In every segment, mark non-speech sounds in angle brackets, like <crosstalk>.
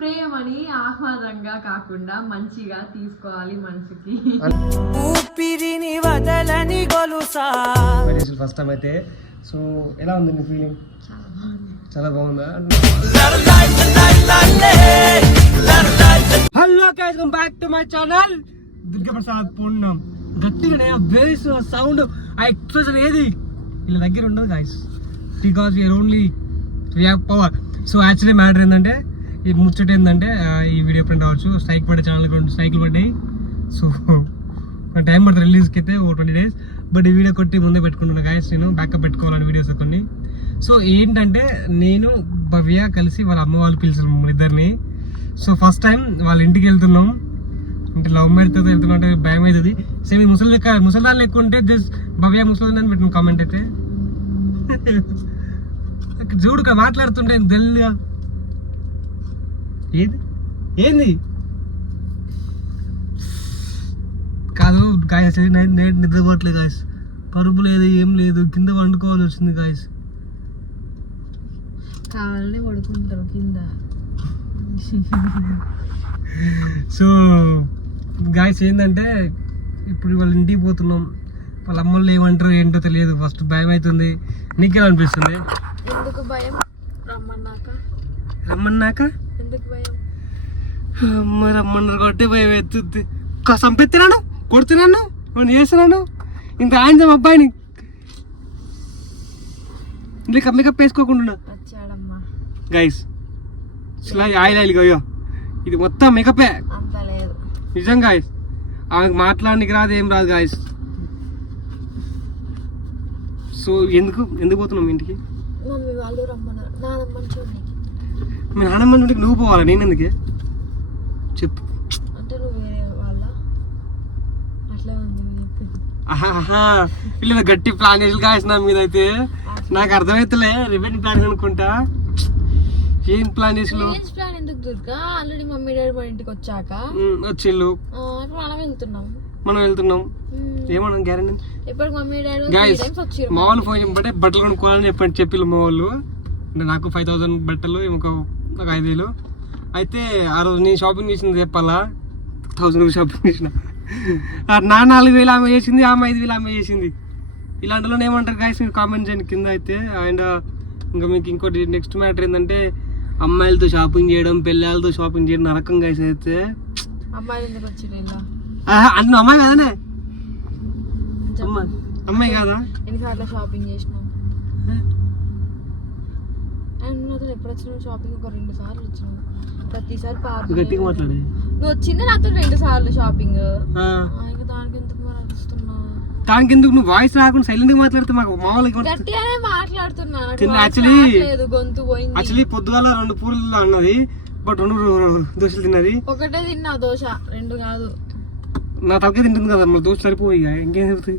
ప్రేమని ఆహ్లాదంగా కాకుండా మంచిగా తీసుకోవాలి మనసుకి. ఊపిరిని వదలని గొలుసా. ఫస్ట్ టైం అయితే సో ఎలా ఉంది నీ ఫీలింగ్ చాలా బాగుందా. Hello guys come back to my channel Durga Prasad Purnam. గట్టిగానే ఆ బేస్ సౌండ్ ఆ ఎక్స్ప్రెషన్ ఏది? వీళ్ళ దగ్గర ఉండదు guys because we are only we have power so actually matter ఏంటంటే ఈ ముచ్చట ఏంటంటే ఈ వీడియో ప్రింట్ అవ్వచ్చు స్ట్రైక్ పడే ఛానల్ రెండు స్ట్రైక్లు పడ్డాయి. సో టైం పడుతుంది రిలీజ్కి అయితే ఓ ట్వంటీ డేస్. బట్ ఈ వీడియో కొట్టి ముందే పెట్టుకుంటున్నా గాయస్ నేను బ్యాకప్ పెట్టుకోవాలని వీడియోస్ కొన్ని. సో ఏంటంటే నేను భవ్య కలిసి వాళ్ళ అమ్మ వాళ్ళు పిలిచారు మమ్మల్ని ఇద్దరిని. సో ఫస్ట్ టైం వాళ్ళ ఇంటికి వెళ్తున్నాం. అంటే లవ్ మ్యారేజ్తో వెళ్తున్నాం అంటే భయం అవుతుంది. సేమ్ ముసలి లెక్క ముసలిదాన్ లెక్క ఉంటే జస్ట్ భవ్య ముసలిదాన్ పెట్టిన కామెంట్ అయితే. <laughs> చూడు ఇక్కడ మాట్లాడుతుంటే తెల్లుగా ఏది? ఏంది? కాదు గాయస్ నైట్ నైట్ నిద్రపోవట్లేదు గాయస్ పరుపు లేదు ఏం లేదు కింద వండుకోవాల్సి వచ్చింది గాయస్ కావాలని పడుకుంటారు కింద. సో గాయస్ ఏంటంటే ఇప్పుడు వాళ్ళ ఇంటికి పోతున్నాం. వాళ్ళ అమ్మలు ఏమంటారు ఏంటో తెలియదు. ఫస్ట్ భయం అవుతుంది నీకేలా అనిపిస్తుంది? ఎందుకు భయం? రమ్మన్నాక. రమ్మన్నాక? ఎందుకు భయం? అమ్మ రమ్మన్నారు కొట్టే భయం ఎత్తుద్ది. చంపెత్తినాను కొడుతున్నాను నేను చేస్తున్నాను. ఇంత ఆయన అబ్బాయిని. ఇంకా మేకప్ వేసుకోకుండా గైస్ ఇలా ఆయిల్ ఆయిల్ అయ్యో ఇది మొత్తం మేకపే నిజం గాయస్ ఆమెకు మాట్లాడడానికి రాదు ఏం రాదు గాయస్ సో ఎందుకు ఎందుకు పోతున్నాం ఇంటికి? మమ్మీ వాళ్ళు రమ్మన్నారు. నానమ్మని చూడండి. మీ నాన్నమ్మ నుండి నువ్వు పోవాలి? నేను ఎందుకే? చెప్పు. అంటే నువ్వు వేరే వాళ్ళ? అట్లా వీళ్ళు గట్టి ప్లాన్ వేసి గాయస్ నా మీద అయితే నాకు అర్థమైతలే. రివెంజ్ ప్లాన్ అనుకుంటా. ఏం ప్లాన్ రివెంజ్ ప్లాన్ ఎందుకు దుర్గా? ఆల్రెడీ మమ్మీ డాడీ మన ఇంటికి వచ్చాక. వచ్చిళ్ళు. ఇప్పుడు మనం వెళ్తున్నాం. మనం వెళ్తున్నాం. ఏమన్నా గ్యారంటీ? ఇప్పటికి మమ్మీ డాడీ వచ్చిర్రు. మా వాళ్ళు ఫోన్ చెప్పంటే బట్టలు కొనుక్కోవాలని చెప్పండి చెప్పిళ్ళు మా వాళ్ళు. అంటే నాకు ఫైవ్ థౌసండ్ బట్టలు ఇంకొక ఒక ఐదు వేలు. అయితే ఆ రోజు నేను షాపింగ్ చేసింది చెప్పాలా? థౌసండ్ రూపీస్ షాపింగ్ చేసిన. నా నాలుగు వేలు ఆమె చేసింది ఆమె ఐదు వేలు ఆమె చేసింది. ఇలాంటిలో ఏమంటారు గాయస్ మీరు కామెంట్ చేయండి. కింద అయితే అండ్ ఇంకా మీకు ఇంకోటి నెక్స్ట్ మ్యాటర్ ఏంటంటే అమ్మాయిలతో షాపింగ్ చేయడం పెళ్ళాలతో షాపింగ్ చేయడం నరకం గాయస్ అయితే. అంటే అమ్మాయి కదనే? అమ్మాయి కాదా? ఎన్నిసార్లు షాపింగ్ చేసినావు అండ్ నాతో ఎప్పుడు వచ్చినావు షాపింగ్ ఒక రెండు సార్లు ప్రతిసారి పాప గట్టిగా మాట్లాడే. నువ్వు వచ్చింది నాతో రెండు సార్లు షాపింగ్. ఇంకా దానికి ఎందుకు మరి దానికి ఎందుకు నువ్వు వాయిస్ రాకుండా సైలెంట్గా మాట్లాడితే మాకు మామూలుగా గట్టిగానే మాట్లాడుతున్నా. గొంతు పోయింది. యాక్చువల్లీ పొద్దుగాల రెండు పూలు అన్నది బట్ రెండు దోశలు తిన్నది. ఒకటే తిన్నా దోశ. రెండు కాదు. నా తలకే తింటుంది కదా మళ్ళీ దోశ సరిపోయి ఇక. చెప్తుంది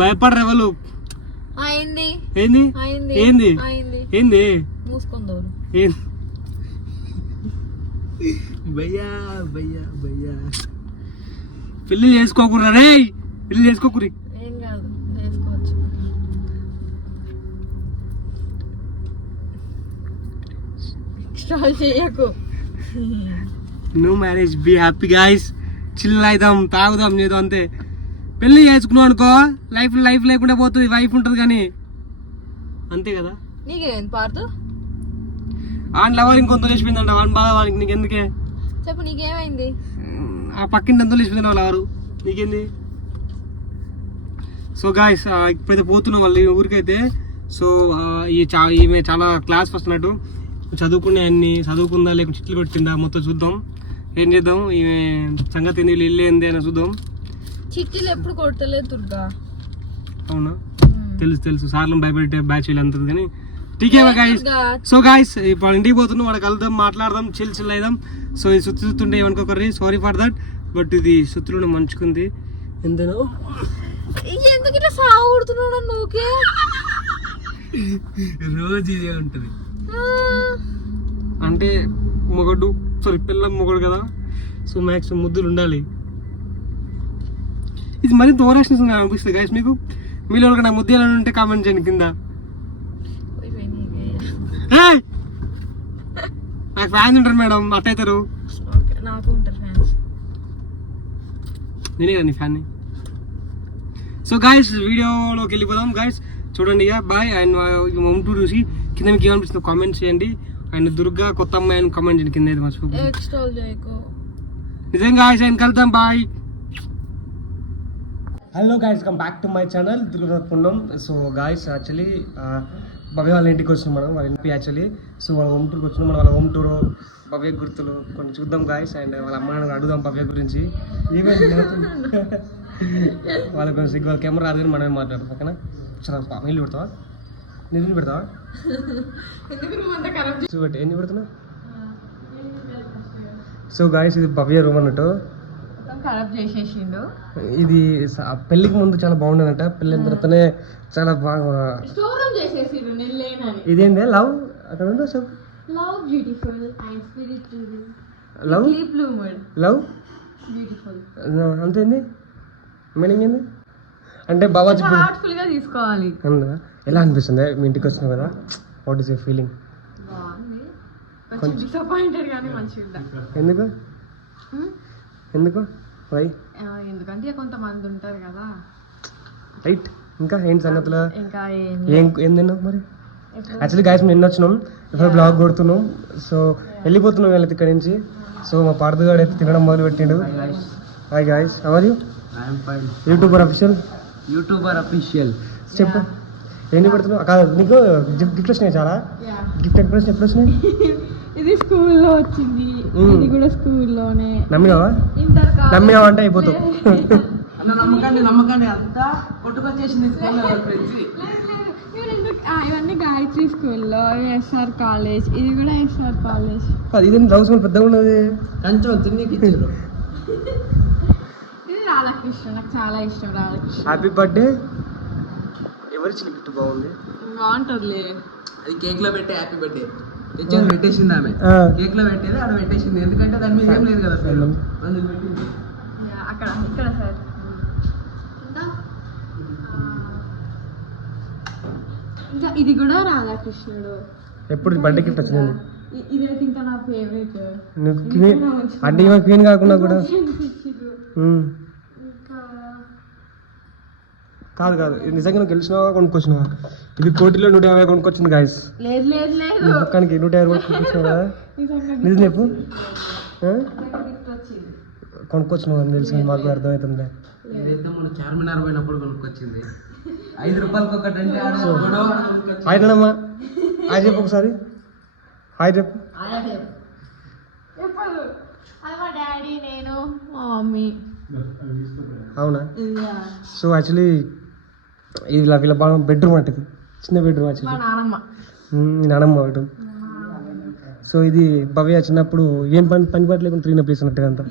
భయపడరు ఎవరు. అయింది ఏంది? ఏంది? ఏంది? మూసుకుందోరు ఏంది? భయ్యా భయ్యా భయ్యా. పెళ్ళి చేసుకోకురా రే? పెళ్ళి చేసుకోకురి ఏం కాదు చేసుకోవచ్చు. స్టాల్ చేయకు. No marriage be happy guys chill అవుదాం తాగుదాం ఏదో అంతే. పెళ్ళి చేసుకున్నావు అనుకో లైఫ్ లైఫ్ లేకుండా పోతుంది వైఫ్ ఉంటుంది కానీ. అంతే కదా? నీకేం పార్దు ఆయన లవర్ ఇంకొంత లేచిపోయిందంట వాని బాధ వానికి నీకు ఎందుకే చెప్పు నీకేమైంది? ఆ పక్కింటి ఎంత లేచిపోయింది వాళ్ళు ఎవరు? నీకేంది? సో గాయస్ ఇప్పుడైతే పోతున్నాం వాళ్ళు ఊరికైతే. సో ఈ చా ఈమె చాలా క్లాస్ ఫస్ట్ అన్నట్టు. చదువుకునే అన్ని చదువుకుందా లేకుంటే చిట్లు కొట్టిందా మొత్తం చూద్దాం. ఏం చేద్దాం? ఈమె సంగతి ఏంది వీళ్ళు ఇల్లు ఏంది అని చూద్దాం. చిట్టీలు ఎప్పుడు కొట్టలేదు దుర్గా. అవునా? తెలుసు తెలుసు. సార్లు భయపెట్టే బ్యాచ్ వీళ్ళంతది కానీ టీకే గాయస్ సో గాయస్ ఇప్పుడు ఇంటికి పోతున్నాం వాడికి కలుద్దాం మాట్లాడదాం చిల్ చిల్ అయిదాం. సో ఇది సుత్తి సుత్తుంటే ఏమనుకోకర్రీ? సారీ ఫర్ దట్ బట్ ఇది సుత్తులు మంచుకుంది. ఎంతనో? ఎందుకు ఇట్లా సాగు నువ్వుకే రోజు ఇదే ఉంటుంది. అంటే మొగడు సారీ పిల్ల మొగడు కదా. సో మ్యాక్సిమం ముద్దులు ఉండాలి. ఇది మరీ దూరాషన్ అనిపిస్తుంది గాయస్ మీకు మీలో ఎవరికైనా నా ముద్దు ఎలా ఉంటే కామెంట్ చేయండి కింద! నాకు ఫ్యాన్స్ ఉంటారు మేడం అట్టయితారు నేనే కదా నీ ఫ్యాన్ని సో గాయస్ వీడియోలోకి వెళ్ళిపోదాం. గాయస్ చూడండి ఇక బాయ్ అండ్ హోమ్ టూర్ చూసి కింద మీకు ఏమనిపిస్తుందో కామెంట్ చేయండి. అండ్ దుర్గా కొత్త అమ్మాయి అని కామెంట్ చేయండి. కింద మర్చిపో నిజంగా గాయస్ ఆయన కలుద్దాం. Bye hello guys come back to my channel దుర్గపుణ్యం so guys actually Bhavya వాళ్ళ ఇంటికి వచ్చినాం మనం వాళ్ళ ఇంటికి యాక్చువల్లీ సో వాళ్ళ హోమ్ టూర్కి వచ్చినాం మన వాళ్ళ హోమ్ టూర్ భవ్య గుర్తులు కొన్ని చూద్దాం గాయస్ అండ్ వాళ్ళ అమ్మ నాన్న అడుగుదాం భవ్య గురించి. <laughs> ఏమైంది వాళ్ళ గురించి వాళ్ళ కెమెరా రాదు కానీ మనమే మాట్లాడతాం ఓకేనా? చాలా నీళ్ళు పెడతావా? నీళ్ళు పెడతావా? ఎన్ని పెడుతున్నావు? సో గాయస్ ఇది భవ్య రూమ్ అన్నట్టు. ఖరాబ్ చేసేసిండు. ఇది పెళ్ళికి ముందు చాలా బాగుండేదంట. పెళ్ళిన తర్వాతనే చాలా బాగా స్టోర్ రూమ్ చేసేసిండు నేను లేనని ఇదేంటి లవ్? అక్కడ ఉందో చెప్పు love beautiful and spiritual. Love? Love? Beautiful. అంతేంది? Meaning ఏంది? అంటే బాబా చెప్పు హార్ట్ఫుల్గా తీసుకోవాలి? ఎలా అనిపిస్తుంది? మీ ఇంటికి వచ్చినావు కదా. వాట్ ఈస్ యూర్ ఫీలింగ్ కొంచెం డిసప్పాయింటెడ్ కానీ మంచిగా ఎందుకు? ఎందుకు? ఎందుకంటే కొంతమంది ఉంటారు కదా. రైట్ ఇంకా ఏంటి సంగతులు? ఇంకా ఏం ఏం తిన్నావు మరి? యాక్చువల్లీ గాయస్ మేము నిన్న వచ్చినాం. ఇప్పుడు బ్లాగ్ కొడుతున్నాం. సో వెళ్ళిపోతున్నాం వీళ్ళకి ఇక్కడి నుంచి. సో మా పార్దుగాడు అయితే తినడం మొదలు పెట్టిండు hi guys our you YouTuber official YouTuber official చెప్పు. ఏంటి పెడుతున్నావు కాదు నీకు గిఫ్ట్ వచ్చినాయి చాలా? గిఫ్ట్ ఎప్పుడు వచ్చినాయి? ఎప్పుడు వచ్చినాయి? <laughs> ఇది స్కూల్లో వచ్చింది. మ్మ్. ఇది కూడా స్కూల్లోనే. నమ్మినావా? ఇంటర్ నమ్మినావా అంటే అయిపోతావు. అన్న నమ్మకండి నమ్మకండి. అంతా కొట్టుకొచ్చేసింది ఇవన్నీ గాయత్రి స్కూల్లో ఎస్ఆర్ కాలేజ్. ఇది కూడా ఎస్ఆర్ కాలేజ్. అది ఇదేం కూడా పెద్దగా ఉన్నది? కొంచెం తిన్నీకి ఇచ్చారు ఇది రాధాకృష్ణ నాకు చాలా ఇష్టం రాధాకృష్ణ. హ్యాపీ బర్త్డే ఎవరి చిన్న గిఫ్ట్ బాగుంది? బాగుంటుందిలే. అది కేక్లో పెట్టే హ్యాపీ బర్త్డే తెచ్చాను పెట్టేసింది ఆమె. కేక్లో పెట్టేది ఆడ పెట్టేసింది. ఎందుకంటే దాని మీద ఏం లేదు కదా అందుకు పెట్టింది. అక్కడ ఇక్కడ సార్. ఇంకా? ఇది కూడా రాధాకృష్ణుడు. ఎప్పుడు బర్త్డే గిఫ్ట్ వచ్చింది? ఇదైతే ఇంకా నా ఫేవరెట్ నువ్వు క్వీన్ అంటే ఈమె క్వీన్ కాకుండా కూడా కాదు కాదు. నిజంగా నువ్వు గెలిచినావా కొనుక్కొచ్చినావా? ఇది కోటిలో నూట యాభై కొనుక్కొచ్చింది గాయస్ లేదు లేదు లేదు. మొత్తానికి నూట యాభై కొనుక్కొచ్చినావు? <laughs> నిజం చెప్పు. కొనుక్కొచ్చినావు అని తెలిసింది మాకు అర్థమవుతుంది ఇదైతే మన చార్మినార్ పోయినప్పుడు కొనుక్కొచ్చింది. ఐదు రూపాయలకి ఒకటి అంటే ఆడ గొడవ కొనుక్కొచ్చింది. హాయ్ చెప్పు ఒకసారి. హాయ్ చెప్పు. అవునా? సో యాక్చువల్లీ ఇది వీళ్ళ బాగా బెడ్రూమ్ అంటే ఇది. చిన్న బెడ్రూమ్ యాక్చువల్లీ. నానమ్మ. బెడ్రూమ్ సో ఇది భవ్య చిన్నప్పుడు ఏం పని పని పాట లేకుండా తిరిగిన ప్లేస్ అంతా.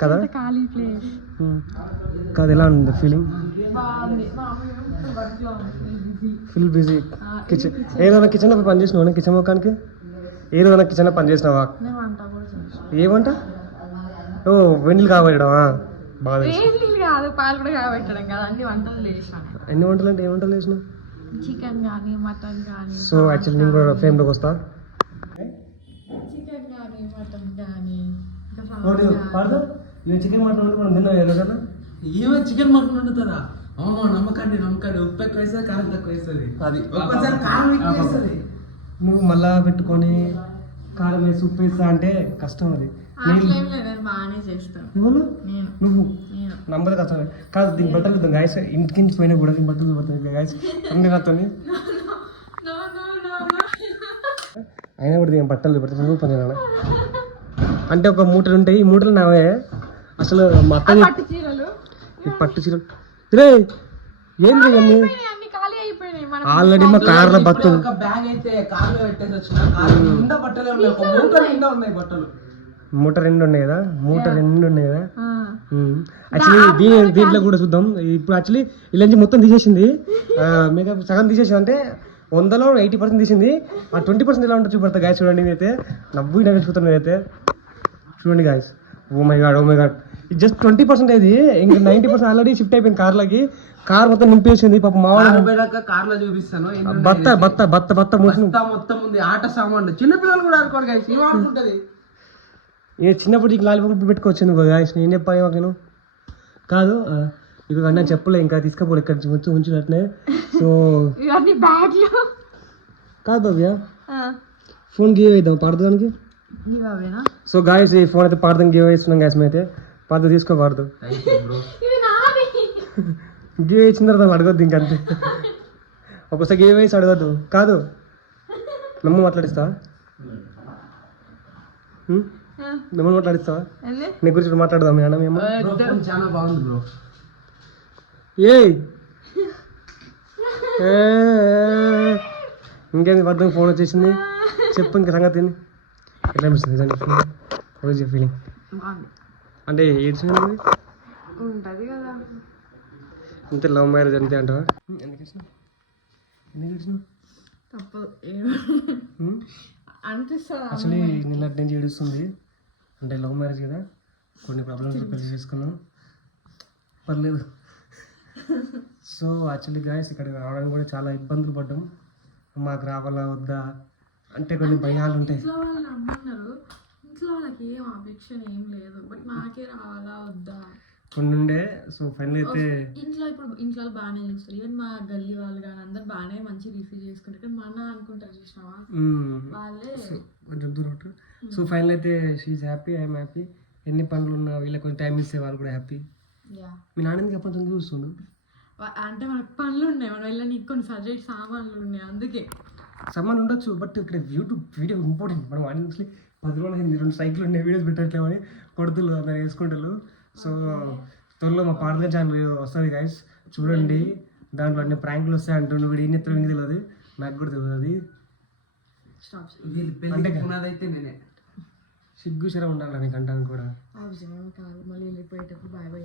కదా. కాదు ఎలా ఉంది ఫీలింగ్ ఫుల్ బిజీ కిచెన్ ఏదైనా కిచెన్లో పని చేసినావా కిచెన్ మొక్కానికి? ఏదైనా కిచెన్లో పని చేసినావా? ఏమంట ఓ వెన్నీళ్ళు కాబట్టడమా బాగా చేసాను ఎన్ని వంటలు అంటే ఏ వంటలు చేసినావు? చికెన్ కానీ మటన్ కానీ సో యాక్చువల్లీ నేను కూడా ఫేమ్లోకి వస్తా? చికెన్ కానీ మటన్ కానీ కానీ. చికెన్ మటన్ మనం తిన్నాం కదా ఈమె చికెన్ మటన్ వండుతారా? అవును నమ్మకండి నమ్మకండి. ఉప్పు ఎక్కువ వేస్తుంది కారం తక్కువ వేస్తుంది. అది. ఒక్కోసారి కారం ఎక్కువ వేస్తుంది. నువ్వు మళ్ళా పెట్టుకొని కారం వేసి ఉప్పు వేస్తా అంటే కష్టం అది. నువ్వు? నేను. నమ్మదు కష్టం కాదు దీని బట్టలు చూద్దాం గాయస్ ఇంటికి నుంచి పోయినా కూడా దీని బట్టలు పడుతుంది గాయస్ అన్ని no. అయినా కూడా దీని బట్టలు పెడుతుంది పని నాన్న అంటే ఒక మూటలు ఉంటాయి. ఈ మూటలు నావే. అసలు మా అత్త పట్టు చీరలు. ఈ పట్టు రే అయిపోయినాయి, అన్ని ఆల్రెడీ మా కార్ల బత్తు ఒక బ్యాగ్ అయితే కార్లో పెట్టేసి వచ్చిన కారు నిండా బట్టలే ఉన్నాయి. ఒక మూట నిండా ఉన్నాయి బట్టలు. మూట రెండు ఉన్నాయి కదా? మూట రెండు ఉన్నాయి కదా? ఆ. యాక్చువల్లీ దీని దీంట్లో కూడా చూద్దాం. ఇప్పుడు యాక్చువల్లీ ఇలా నుంచి మొత్తం తీసేసింది. మిగతా సగం తీసేసింది. అంటే వందలో ఎయిటీ పర్సెంట్ తీసింది. ఆ ట్వంటీ పర్సెంట్ ఎలా ఉంటుంది చూపెడతా గాయస్ చూడండి నేనైతే. నవ్వు నవ్వేసుకుతాను నేనైతే. చూడండి guys oh my god oh my god just twenty percent ఇది ఇంకా నైంటీ పర్సెంట్ ఆల్రెడీ షిఫ్ట్ అయిపోయింది కార్లకి. కార్ మొత్తం నింపేసింది పాప కారు లో చూపిస్తాను. బత్త బత్త బత్త బత్త మొత్తం ఉంది ఆట సామాన్లు. చిన్న పిల్లలు కూడా. ఏమనుకుంటది ఏ చిన్నప్పుడు నీకు లాలిపాప్ పెట్టుకోవచ్చు నువ్వు గాయస్ నేను చెప్పాను నేను? కాదు ఇక అన్న చెప్పలే ఇంకా తీసుకపోలే ఇక్కడ ఉంచు ఉంచినట్లే సో కాదు భవ్య. ఫోన్ గివ్ అవుతాం పాడదానికి సో గాయస్ ఈ ఫోన్ అయితే పాడదాం గివ్ ఇస్తున్నాం గాయస్ అయితే పాడదు తీసుకో పాడదు థ్యాంక్ యూ బ్రో. ఇవి నాది గివ్ ఇచ్చిన తర్వాత అడగొద్దు ఇంకంతే. ఒకసారి గివ్ వేసి అడగొద్దు. కాదు. మేము మాట్లాడిస్తావా? హ్మ్? మేము మాట్లాడిస్తావా? నీ గురించి మాట్లాడదాం మీ అన్న మేము చాలా బాగుంది బ్రో. ఏయ్! ఏ, ఇంకేంది? వద్ద ఫోన్ వచ్చేసింది. చెప్పు ఇంక సంగతి? ఎట్లా అనిపిస్తుంది? నిజంగా? ఫీలింగ్ అంటే ఏడ్చింది ఉంటది కదా. అంతే లవ్ మ్యారేజ్ అంతే అంటావా? ఎందుకు? తప్పదు? అనిపిస్తుంది యాక్చువల్లీ నిన్నటి నుంచి ఏడుస్తుంది. అంటే లవ్ మ్యారేజ్ కదా. కొన్ని ప్రాబ్లమ్స్ పెళ్ళి చేసుకున్నాం. పర్లేదు. సో యాక్చువల్లీ గాయస్ ఇక్కడ రావడానికి కూడా చాలా ఇబ్బందులు పడ్డాం. మాకు రావాలా వద్దా? అంటే కొన్ని భయాలు ఉంటాయి ఇంట్లో వాళ్ళకి ఏం అభిక్షణ ఏం లేదు. బట్ నాకే రావాలా వద్దా? ఉండే సో ఫైనల్ అయితే ఇంట్లో ఇప్పుడు ఇంట్లో బాగానే చేస్తారు. ఈవెన్ మా గల్లీ వాళ్ళు కానీ అందరు బాగానే మంచి రిసీవ్ చేసుకుంటారు. మన అనుకుంటారు చూసినావా? వాళ్ళే కొంచెం దూరం సో ఫైనల్ అయితే షీఈ్ హ్యాపీ ఐఎమ్ హ్యాపీ ఎన్ని పనులు ఉన్నా వీళ్ళకి కొంచెం టైం ఇస్తే వాళ్ళు కూడా హ్యాపీ యా. మీ నాన్న ఎందుకు కొంచెం చూస్తుండు? అంటే మనకు పనులు ఉన్నాయి. మనం వెళ్ళని కొన్ని సబ్జెక్ట్ సామాన్లు ఉన్నాయి. అందుకే. సమ్మన్ ఉండొచ్చు బట్ ఇక్కడ యూట్యూబ్ వీడియో ఇంపార్టెంట్ మనం ఆడియన్స్లీ పది రోజులు అయింది రెండు సైకిల్ ఉన్నాయి వీడియోస్ పెట్టట్లేమని కొడుతులు అందరు వేసుకుంటారు సో త్వరలో మా పాటల ఛానల్ వస్తుంది గైస్ చూడండి దాంట్లో అన్ని ప్రాంకులు వస్తాయి అంటుండు వీడు ఏం ఎత్తులు తెలియదు నాకు కూడా తెలియదు అది. నేనే. సిగ్గు శరం ఉండాలి నీకు అంటాను కూడా. కాదు మళ్ళీ వెళ్ళిపోయేటప్పుడు బాయ్ బాయ్